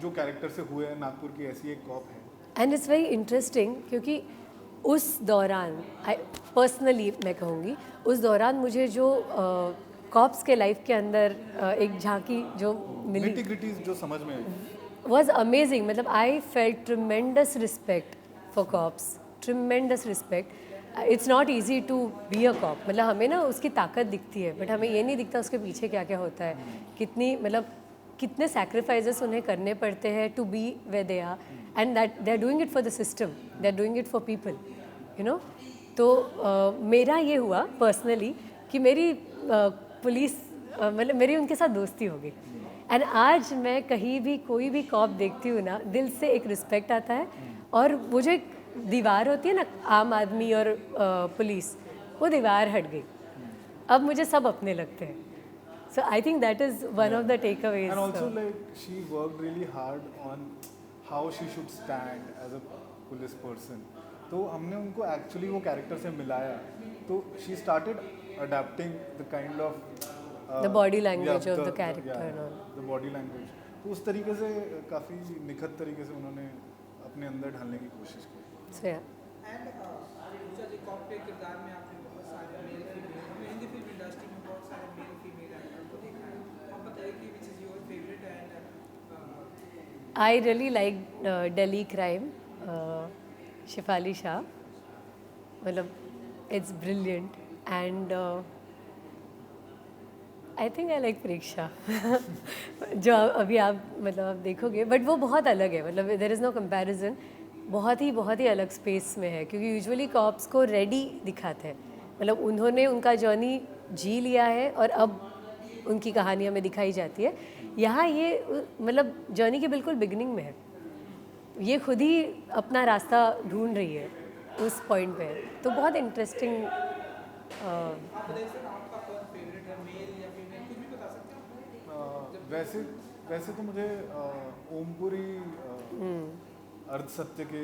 जो कैरेक्टर से हुए हैं, नागपुर की ऐसी एक कॉप है। एंड इट्स वेरी इंटरेस्टिंग क्योंकि उस दौरान पर्सनली मैं कहूँगी, उस दौरान मुझे जो कॉप्स के लाइफ के अंदर एक झांकी जो मिली, निटी-ग्रिटीज़ जो समझ में आई, was amazing. मतलब I felt tremendous respect for cops, tremendous respect. It's not easy to be a cop, मतलब हमें ना उसकी ताकत दिखती है बट हमें ये नहीं दिखता उसके पीछे क्या क्या होता है, कितनी मतलब कितने सैक्रिफाइसेस उन्हें करने पड़ते हैं to be way they are, and that they are doing it for the system, they are doing it for people, you know. तो मेरा ये हुआ पर्सनली कि मेरी पुलिस मतलब मेरी उनके साथ दोस्ती हो गई, एंड आज मैं कहीं भी कोई भी कॉप देखती हूँ ना, दिल से एक रिस्पेक्ट आता है, और वो जो एक दीवार होती है ना आम आदमी और पुलिस, वो दीवार हट गई, अब मुझे सब अपने लगते हैं. So I think that is one of the takeaways. And also like she worked really hard on how she should stand as a police person. तो हमने उनको actually वो character से मिलाया, तो she started adapting the kind of the body language of the character and all. the body language. तो उस तरीके से काफ़ी निखत तरीके से उन्होंने अपने अंदर ढालने की कोशिश की. So yeah. एंड ऊंचा जी कॉप के किरदार में आपने बहुत सारे male female Hindi film industry में बहुत सारे मेल फीमेल एक्टर को देखा है, आप बताइए कि which is your favourite and I really liked Delhi Crime, Shefali Shah. मतलब it's brilliant, and I think I like Preksha. जो अभी आप मतलब आप देखोगे, बट वो बहुत अलग है, मतलब there is no comparison. बहुत ही अलग स्पेस में है, क्योंकि यूजुअली कॉप्स को रेडी दिखाते हैं, मतलब उन्होंने उनका जर्नी जी लिया है और अब उनकी कहानियाँ में दिखाई जाती है. यहाँ ये मतलब जर्नी के बिल्कुल बिगिनिंग में है, ये खुद ही अपना रास्ता ढूंढ रही है उस पॉइंट पे, तो बहुत इंटरेस्टिंग. आप बताइए सर आपका कौन फेवरेट है, मेल या फीमेल, कुछ भी बता सकते हो? वैसे तो मुझे ओमपुरी अर्ध सत्य के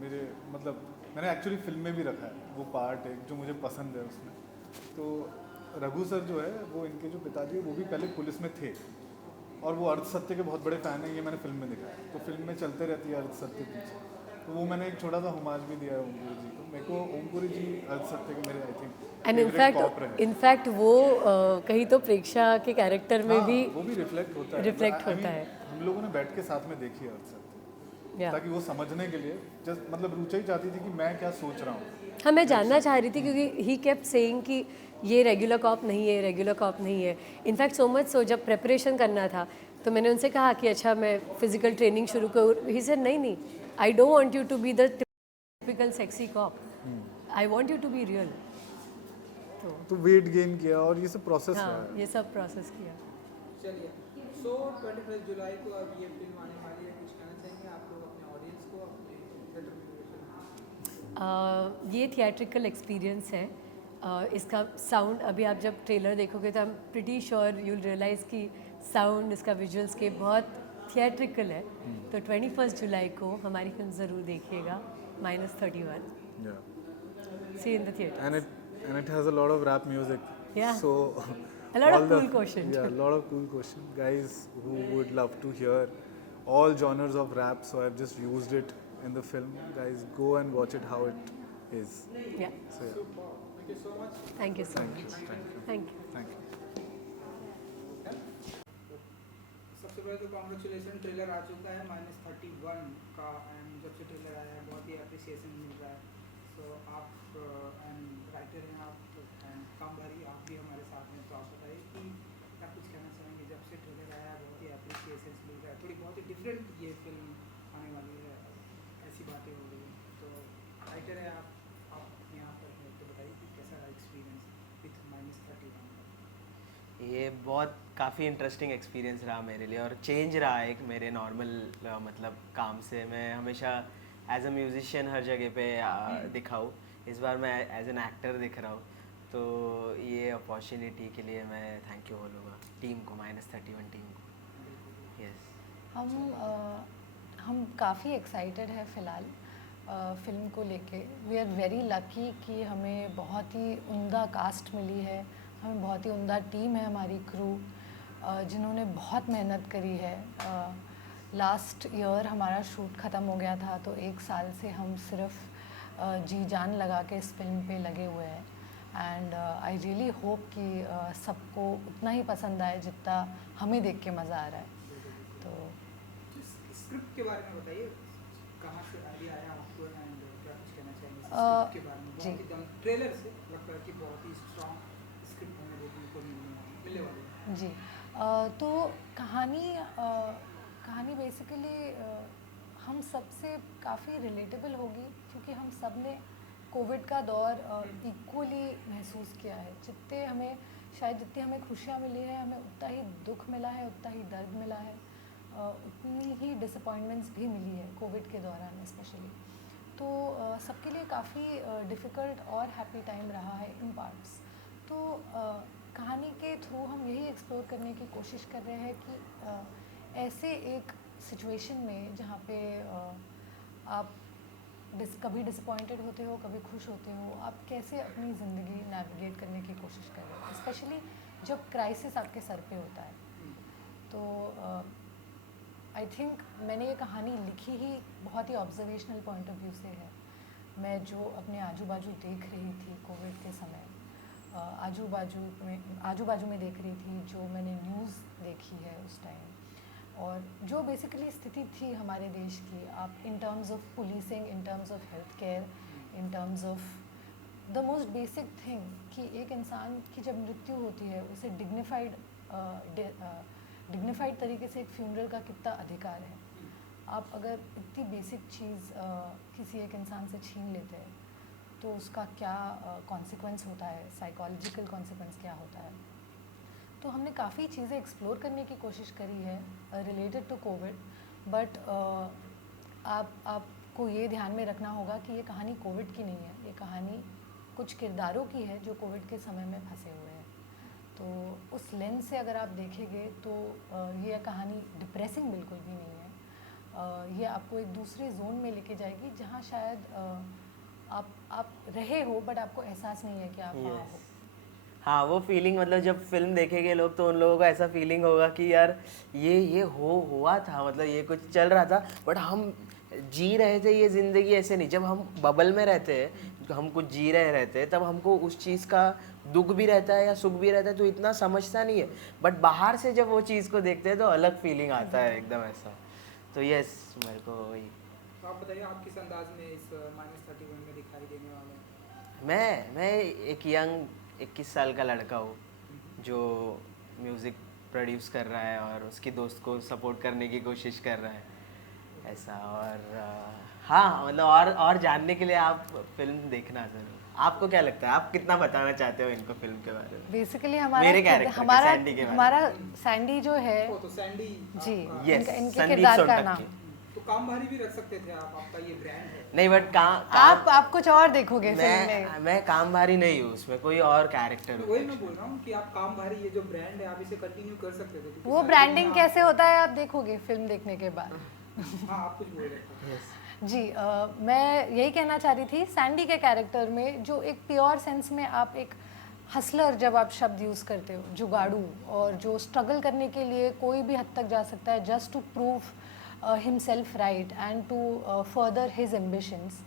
मेरे मतलब मैंने एक्चुअली फिल्म में भी रखा है वो पार्ट एक जो मुझे पसंद है उसमें. तो रघु सर जो है वो इनके जो पिताजी है वो भी पहले पुलिस में थे और वो अर्ध सत्य के बहुत बड़े फ़ैन हैं, ये मैंने फिल्म में देखा है. तो फिल्म में चलते रहती है अर्ध सत्य पीछे, तो वो मैंने एक छोटा सा होमाज भी दिया है ओमपुरी जी को. मेरे को ओमपुरी जी अर्ध सत्य के मेरे आई थिंक एंड इनफैक्ट वो कहीं तो प्रेक्षा के कैरेक्टर में भी वो भी रिफ्लेक्ट होता है. रिफ्लेक्ट होता है. हम लोगों ने बैठ के साथ में देखी है अर्ध सत्य, Yeah. ताकि वो समझने के लिए जस्ट मतलब रुचा ही चाहती थी कि मैं क्या सोच रहा हूँ. हाँ, मैं जानना चाह रही थी क्योंकि ही केप्ट सेइंग कि ये रेगुलर कॉप नहीं है, रेगुलर कॉप नहीं है. इनफैक्ट सो मच सो जब प्रेपरेशन करना था तो मैंने उनसे कहा कि अच्छा मैं फिजिकल ट्रेनिंग शुरू करूँ. ही सेड नहीं, I don't want you to be the typical sexy cop, I want you to be real. तो वेट गेन किया और ये सब प्रोसेस हाँ, है. ये सब प्रोसेस किया. चलिए, सो 21 जुलाई को अब ये फिल्म आने वाली है, कुछ कहना चाहेंगे आप लोग अपने ऑडियंस को, अपने थिएटर में? ये थिएट्रिकल एक्सपीरियंस है. इसका साउंड अभी आप जब ट्रेलर देखोगे तो I am pretty sure you will realise कि साउंड इसका विजुअल्स के बहुत थिएट्रिकल है. तो 21 जुलाई को हमारी फिल्म ज़रूर देखिएगा, -31. See in the theaters. And it has a lot of rap music. Yeah. So A lot of all the- cool questions. Yeah, a lot of cool questions. Guys who would love to hear all genres of rap, so I've just used it in the film. Guys, go and watch it how it is. Yeah. So yeah. Thank you so much. Thank you so Thank you. much. Thank you. Thank you. Thank you. सबसे पहले तो congratulation, trailer आ चुका है -31 का, and जब से trailer आया है बहुत ही अप्रिसिएशन मिल रहा है. सो आप एंड राइटर हैं आप, एंड कामधारी आप भी हमारे साथ हैं, तो आप बताइए कि क्या कुछ कहना चाहेंगे. जब से ट्रेलर आया है बहुत ही अप्रिसिएशन मिल रहा है, थोड़ी बहुत ही डिफरेंट ये फिल्म आने वाली है, ऐसी बातें हो रही हैं. तो राइटर है आप यहाँ पर हैं, तो बताइए कि कैसा रहा एक्सपीरियंस विथ -31? ये बहुत काफ़ी इंटरेस्टिंग एक्सपीरियंस रहा मेरे लिए और चेंज रहा एक मेरे नॉर्मल मतलब काम से. मैं हमेशा एज अ म्यूज़िशियन हर जगह पे दिखाऊँ, इस बार मैं एज एन एक्टर दिख रहा हूँ. तो ये अपॉर्चुनिटी के लिए मैं थैंक यू बोलूँगा टीम को, -31 टीम को. यस, हम काफ़ी एक्साइटेड है फ़िलहाल फ़िल्म को लेके. वी आर वेरी लकी कि हमें बहुत ही उम्दा कास्ट मिली है, हमें बहुत ही उम्दा टीम है, हमारी क्रू जिन्होंने बहुत मेहनत करी है. लास्ट ईयर हमारा शूट ख़त्म हो गया था, तो 1 साल से हम सिर्फ जी जान लगा के इस फिल्म पे लगे हुए हैं. एंड आई रियली होप कि सबको उतना ही पसंद आए जितना हमें देख के मज़ा आ रहा है. तो स्क्रिप्ट के बारे में बताइए. कहाँ से आइडिया आया आपको एंड क्या कुछ कहना चाहेंगे इस अ, स्क्रिप्ट के बारे में? जी। बहुत ही ट्रेलर से लगता है कि बहुत ही स्ट्रॉन्ग स्क्रिप्ट हमें देखने को मिलने वाली है। जी। तो कहानी बेसिकली हम सबसे काफ़ी रिलेटेबल होगी, क्योंकि हम सब ने कोविड का दौर इक्वली महसूस किया है। जितनी हमें खुशियाँ मिली है, हमें उतना ही दुख मिला है, उतना ही दर्द मिला है, उतनी ही डिसअपॉइंटमेंट्स भी मिली है कोविड के दौरान स्पेशली। तो सबके लिए काफ़ी डिफ़िकल्ट और हैप्पी टाइम रहा है इन पार्ट्स। तो कहानी के थ्रू हम यही एक्सप्लोर करने की कोशिश कर रहे हैं कि ऐसे एक सिचुएशन में जहाँ पे आप कभी डिसअपॉइंटेड होते हो, कभी खुश होते हो, आप कैसे अपनी ज़िंदगी नेविगेट करने की कोशिश कर रहे हो, स्पेशली जब क्राइसिस आपके सर पे होता है। तो आई थिंक मैंने ये कहानी लिखी ही बहुत ही ऑब्जर्वेशनल पॉइंट ऑफ व्यू से है। मैं जो अपने आजू बाजू देख रही थी कोविड के समय, आजू बाजू में देख रही थी, जो मैंने न्यूज़ देखी है उस टाइम, और जो बेसिकली स्थिति थी हमारे देश की, आप in terms of policing, in terms of health care, in terms of the most basic thing कि एक इंसान की जब मृत्यु होती है उसे डिग्निफाइड तरीके से एक फ्यूनरल का कितना अधिकार है। आप अगर इतनी बेसिक चीज़ किसी एक इंसान से छीन लेते हैं तो उसका क्या कॉन्सिक्वेंस होता है, साइकोलॉजिकल कॉन्सिक्वेंस क्या होता है। तो हमने काफ़ी चीज़ें एक्सप्लोर करने की कोशिश करी है रिलेटेड टू कोविड, बट आपको ये ध्यान में रखना होगा कि ये कहानी कोविड की नहीं है, ये कहानी कुछ किरदारों की है जो कोविड के समय में फंसे हुए हैं। तो उस लेंस से अगर आप देखेंगे तो ये कहानी डिप्रेसिंग बिल्कुल भी नहीं है। ये आपको एक दूसरे जोन में लेके जाएगी जहाँ शायद आप रहे हो बट आपको एहसास नहीं है कि आप वहाँ हो। हाँ, वो फीलिंग, मतलब जब फिल्म देखेंगे लोग तो उन लोगों को ऐसा फीलिंग होगा कि यार ये हुआ था, मतलब ये कुछ चल रहा था, बट हम जी रहे थे ये ज़िंदगी ऐसे नहीं। जब हम बबल में रहते हैं, हम कुछ जी रहे रहते हैं, तब हमको उस चीज़ का दुख भी रहता है या सुख भी रहता है, तो इतना समझता नहीं है। बट बाहर से जब वो चीज़ को देखते हैं तो अलग फीलिंग आता है एकदम ऐसा। तो यस, मेरे को वही। तो आप बताइए आप किस अंदाज में इस -31 में दिखाई देने वाले हैं? मैं एक यंग 21 साल का लड़का हूँ जो म्यूज़िक प्रोड्यूस कर रहा है और उसकी दोस्त को सपोर्ट करने की कोशिश कर रहा है ऐसा। और हाँ, मतलब और जानने के लिए आप फिल्म देखना ज़रूर। आपको क्या लगता है, आप कितना बताना चाहते हो इनको फिल्म के बारे में? बेसिकली मेरे कैरेक्टर के, सैंडी के बारे में। हमारा सैंडी जो है तो सैंडी जी, Yes, इनके संदीप किरदार का सोनटक्की। नाम। तो काम भारी भी रख सकते थे आप, आपका ये ब्रांड है। नहीं, बट आप कुछ और देखोगे फिल्म में। मैं काम भारी नहीं हूँ, उसमें कोई और कैरेक्टर तो वही मैं बोल रहा हूँ कि आप काम भारी, ये जो ब्रांड है आप इसे कंटिन्यू कर सकते थे, क्योंकि वो सारी ब्रांडिंग दुनिया कैसे होता है आप देखोगे फिल्म देखने के बाद। हाँ, आप कुछ बोल रहे थे। जी, मैं यही कहना चाह रही थी, सैंडी के कैरेक्टर में जो एक प्योर सेंस में आप एक हसलर, जब आप शब्द यूज़ करते हो, जुगाड़ू, और जो स्ट्रगल करने के लिए कोई भी हद तक जा सकता है just to prove himself right and to further his ambitions.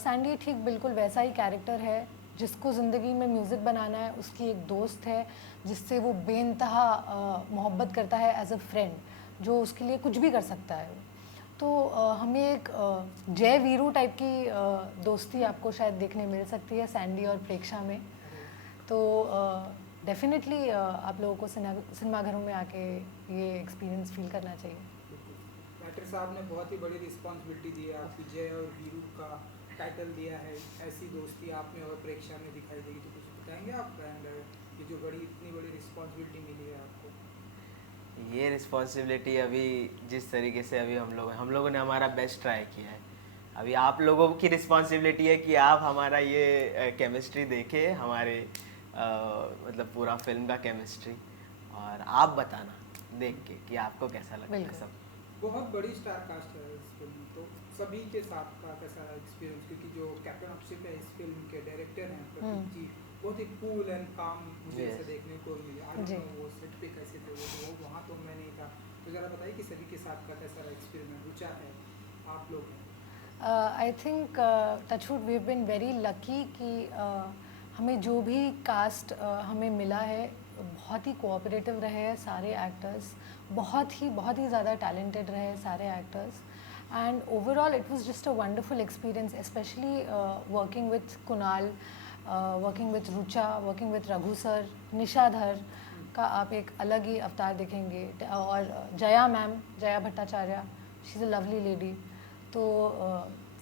Sandy ठीक बिल्कुल वैसा ही कैरेक्टर है जिसको ज़िंदगी में म्यूज़िक बनाना है। उसकी एक दोस्त है जिससे वो बेइंतहा मोहब्बत करता है एज अ फ्रेंड, जो उसके लिए कुछ भी कर सकता है। तो हमें एक जय वीरू टाइप की दोस्ती आपको शायद देखने मिल सकती है सैंडी और प्रेक्षा में। तो डेफिनेटली आप लोगों को सिनेमाघरों में आके ये एक्सपीरियंस फील करना चाहिए। राइटर साहब ने बहुत ही बड़ी रिस्पॉन्सिबिलिटी दी है आपकी, जय और वीरू का टाइटल दिया है, ऐसी दोस्ती आप में और प्रेक्षा में दिखाई देगी। तो कुछ बताएंगे आप, एंड ये जो इतनी बड़ी रिस्पॉन्सिबिलिटी मिली है आपको? ये रिस्पॉन्सिबिलिटी अभी जिस तरीके से अभी हम लोगों ने हमारा बेस्ट ट्राई किया है। अभी आप लोगों की रिस्पॉन्सिबिलिटी है कि आप हमारा ये केमिस्ट्री देखें, हमारे मतलब पूरा फिल्म का केमिस्ट्री, और आप बताना देख के कि आपको कैसा लगता है बिल्कुल। सब। बहुत बड़ी स्टार कास्ट है इस फिल्म में, तो सभी के साथ का कैसा एक्सपीरियंस? क्योंकि जो कैप्टन ऑफ शिप है इस फिल्म के डायरेक्टर हैं प्रदीप जी, बहुत ही कूल एंड काम मुझे ऐसे देखने को मिला। जी। वो सेट पे कैसे थे वो वहाँ तो मैं नहीं था। तो ज़रा बताइए कि सभी के साथ का कैसा एक्सपीरियंस रुचा है आप लोग हैं? I think touchwood we have been very lucky कि हमें जो भी कास्ट हमें मिला है बहुत ही कोऑपरेटिव रहे हैं सारे एक्टर्स, बहुत ही ज़्यादा टैलेंटेड रहे सारे actors. And overall, it was just a wonderful experience, especially working with Kunal, working with Rucha, working with Raghu sir, निशाधर का आप एक अलग ही अवतार देखेंगे, और Jaya ma'am, Jaya Bhattacharya, she is a lovely lady. तो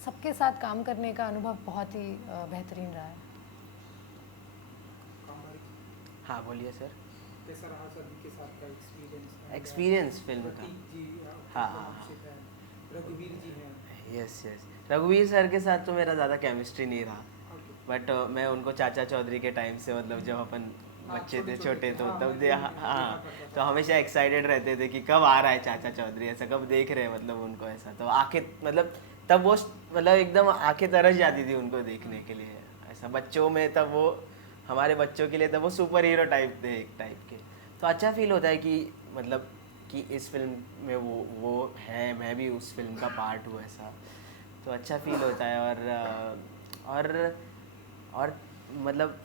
सबके साथ काम करने का अनुभव बहुत ही बेहतरीन रहा है. कामवारी हाँ बोलिए सर. कैसा रहा सभी के साथ का एक्सपीरियंस? एक्सपीरियंस फिल्म का. प्रतीक जी, हाँ, आपके हाँ, से हैं, रघुवीर जी हैं. Yes yes. रघुवीर सर के साथ तो मेरा ज़्यादा केमिस्ट्री नहीं रहा, ओके. बट मैं उनको चाचा चौधरी के टाइम से, मतलब जब अपन हाँ, बच्चे थे, छोटे-छोटे, छोटे तो हाँ, तब मैं दे, भी हाँ देखा हाँ, करता तो था. हमेशा एक्साइटेड रहते थे कि कब आ रहा है चाचा चौधरी, ऐसा कब देख रहे हैं मतलब उनको, ऐसा. तो आंखें, मतलब तब वो मतलब एकदम आंखें तरस जाती थी उनको देखने के लिए, ऐसा. बच्चों में तब वो, हमारे बच्चों के लिए तब वो सुपर हीरो टाइप थे, एक टाइप के. तो अच्छा फील होता है कि मतलब कि इस फिल्म में वो है, मैं भी उस फिल्म का पार्ट हूँ, ऐसा. तो अच्छा फील होता है. और मतलब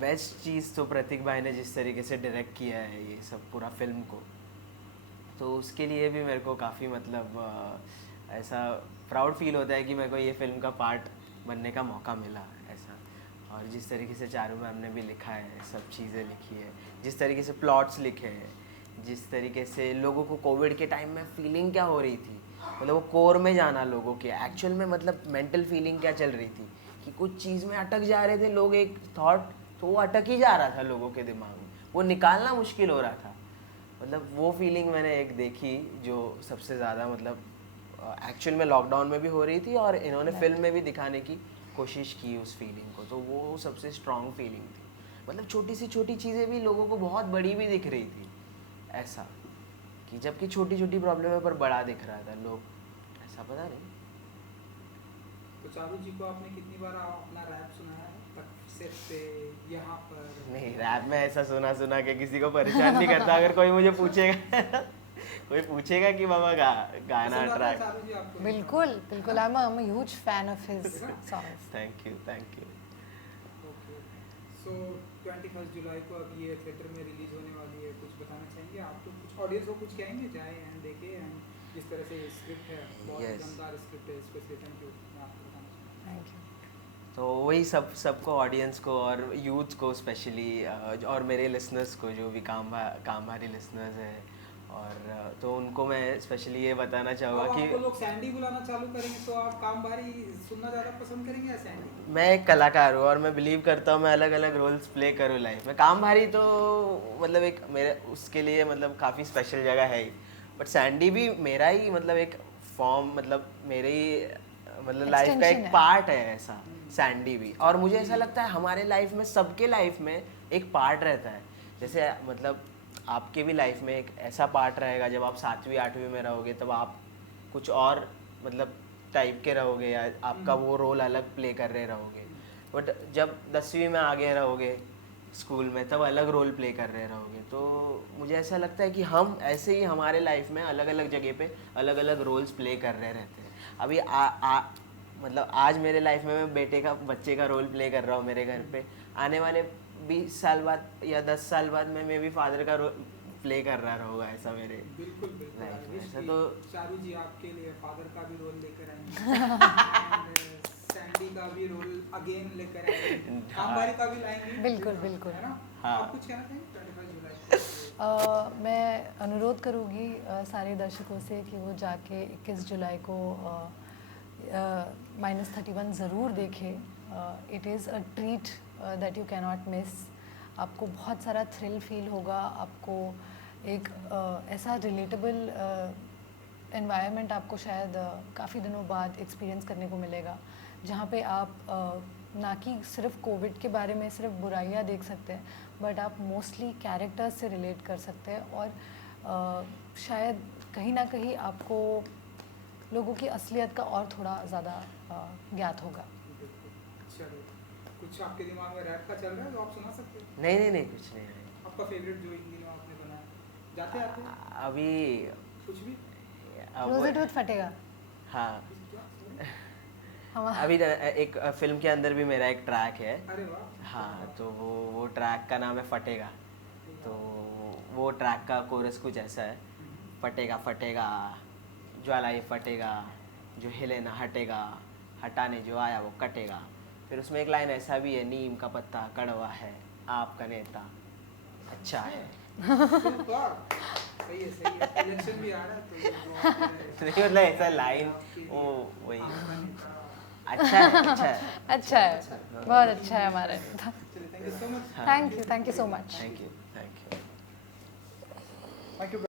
बेस्ट चीज़ तो प्रतीक भाई ने जिस तरीके से डायरेक्ट किया है ये सब पूरा फिल्म को, तो उसके लिए भी मेरे को काफ़ी मतलब ऐसा प्राउड फील होता है कि मेरे को ये फिल्म का पार्ट बनने का मौका मिला, ऐसा. और जिस तरीके से चारू मैम ने भी लिखा है, सब चीज़ें लिखी है, जिस तरीके से प्लॉट्स लिखे हैं, जिस तरीके से लोगों को कोविड के टाइम में फीलिंग क्या हो रही थी, मतलब वो कोर में जाना लोगों के एक्चुअल में, मतलब मेंटल फीलिंग क्या चल रही थी, कि कुछ चीज़ में अटक जा रहे थे लोग, एक थॉट, तो वो अटक ही जा रहा था लोगों के दिमाग में, वो निकालना मुश्किल हो रहा था. मतलब वो फीलिंग मैंने एक देखी जो सबसे ज़्यादा मतलब एक्चुअल में लॉकडाउन में भी हो रही थी, और इन्होंने फिल्म में भी दिखाने की कोशिश की उस फीलिंग को, तो वो सबसे स्ट्रॉन्ग फीलिंग थी. मतलब छोटी सी छोटी चीज़ें भी लोगों को बहुत बड़ी भी दिख रही थी, ऐसा कि जबकि छोटी छोटी प्रॉब्लम पर बड़ा दिख रहा था लोग, ऐसा पता नहीं. तो चारू जी को आपने कितनी बार अपना रैप सुनाया है तक सेट पे, यहाँ पर? नहीं, रैप में ऐसा सुना के किसी को परेशान नहीं करता. अगर कोई मुझे पूछेगा कोई पूछेगा कि बाबा गाना पसंद आता है ट्रैक. चारू जी आपको? बिल्कुल बिल्कुल, I am a huge fan of his songs. Thank you. Okay. So 21 जुलाई को अब ये थिएटर में रिलीज होने वाली है, कुछ बताना चाहेंगे आप? तो कुछ ऑडियंस को कुछ कहेंगे, जाए एंड देखे, एंड जिस तरह से स्क्रिप्ट है, बहुत Yes. दमदार स्क्रिप्ट है, स्पेशली थैंक यू मैं आपको बताना चाहूँगा. Thank you. तो वही सबको, ऑडियंस को और यूथ को स्पेशली, और मेरे लिसनर्स को जो भी कामभारी लिसनर्स हैं, और तो उनको मैं स्पेशली ये बताना चाहूँगा अब आपको कि लोग सैंडी बुलाना चालू करेंगे तो आप कामवारी सुनना ज़्यादा पसंद करेंगे या सैंडी? मैं एक कलाकार हूँ और मैं बिलीव करता हूँ मैं अलग अलग रोल्स प्ले करूँ लाइफ में. कामभारी तो मतलब एक मेरे उसके लिए मतलब काफ़ी स्पेशल जगह है ही, बट सैंडी भी मेरा ही मतलब एक फॉर्म, मतलब मेरे ही मतलब लाइफ का Extension एक है. पार्ट है ऐसा सैंडी भी. और मुझे ऐसा लगता है हमारे लाइफ में, सबके लाइफ में एक पार्ट रहता है. जैसे मतलब आपके भी लाइफ में एक ऐसा पार्ट रहेगा, जब आप 7वीं 8वीं में रहोगे तब आप कुछ और मतलब टाइप के रहोगे, या आपका वो रोल अलग प्ले कर रहे रहोगे. बट जब 10वीं में आगे रहोगे स्कूल में, तब अलग रोल प्ले कर रहे रहोगे. तो मुझे ऐसा लगता है कि हम ऐसे ही हमारे लाइफ में अलग अलग जगह पे अलग अलग रोल्स प्ले कर रहे रहते हैं. अभी मतलब आज मेरे लाइफ में मैं बच्चे का रोल प्ले कर रहा हूँ मेरे घर पे, आने वाले 20 साल बाद या 10 साल बाद मैं भी फादर का रोल प्ले कर रहा रहूँगा, ऐसा मेरे बिल्कुल बिल्कुल. Right, I wish ऐसा कि तो- चारू जी आपके लिए फादर का भी रोल लेकर आएंगे, सैंडी का भी रोल अगेन लेकर आएंगे, कामवारी का भी लाएंगे. बिल्कुल, बिल्कुल. है ना? हाँ. आप कुछ कहना चाहेंगे 21 जुलाई को? मैं अनुरोध करूँगी सारे दर्शकों से कि वो जाके 21 जुलाई को -31 ज़रूर देखें. It is a treat that you can not miss. आपको बहुत सारा थ्रिल फील होगा, आपको एक ऐसा रिलेटेबल एनवायरनमेंट आपको शायद काफ़ी दिनों बाद एक्सपीरियंस करने को मिलेगा, जहाँ पे आप ना कि सिर्फ कोविड के बारे में सिर्फ बुराइयाँ देख सकते हैं, बट आप मोस्टली कैरेक्टर्स से रिलेट कर सकते हैं, और शायद कहीं ना कहीं आपको लोगों की असलियत का और थोड़ा ज़्यादा ज्ञात होगा. चलो, कुछ आपके दिमाग में रैप का चल रहा है जो आप सुना सकते हो? नहीं कुछ नहीं. आपका फेवरेट जो इन दिनों आपने बनाया, जाते आते हैं? अभी कुछ भी? रोज़े टूथ फटेगा. हाँ, हम अभी एक फिल्म के अंदर भी मेरा एक ट्रैक है. अरे वाह. हाँ, तो वो ट्रैक का नाम है फटेगा. तो वो ट्रैक का कोरस कुछ ऐसा है, फटेगा फटेगा ज्वाला ये फटेगा, जो हिले ना हटेगा, हटाने जो आया वो कटेगा। फिर उसमें एक लाइन ऐसा भी है, नीम का पत्ता कड़वा है, आपका नेता अच्छा है। सही है इलेक्शन भी आ रहा है तो ये जो आपने- नहीं मतलब ऐसा लाइन वो वही अच्छा है, अच्छा है, अच्छा है, बहुत अच्छा है हमारा नेता। चलिए thank you so much. Thank you so much. Thank you. Thank you.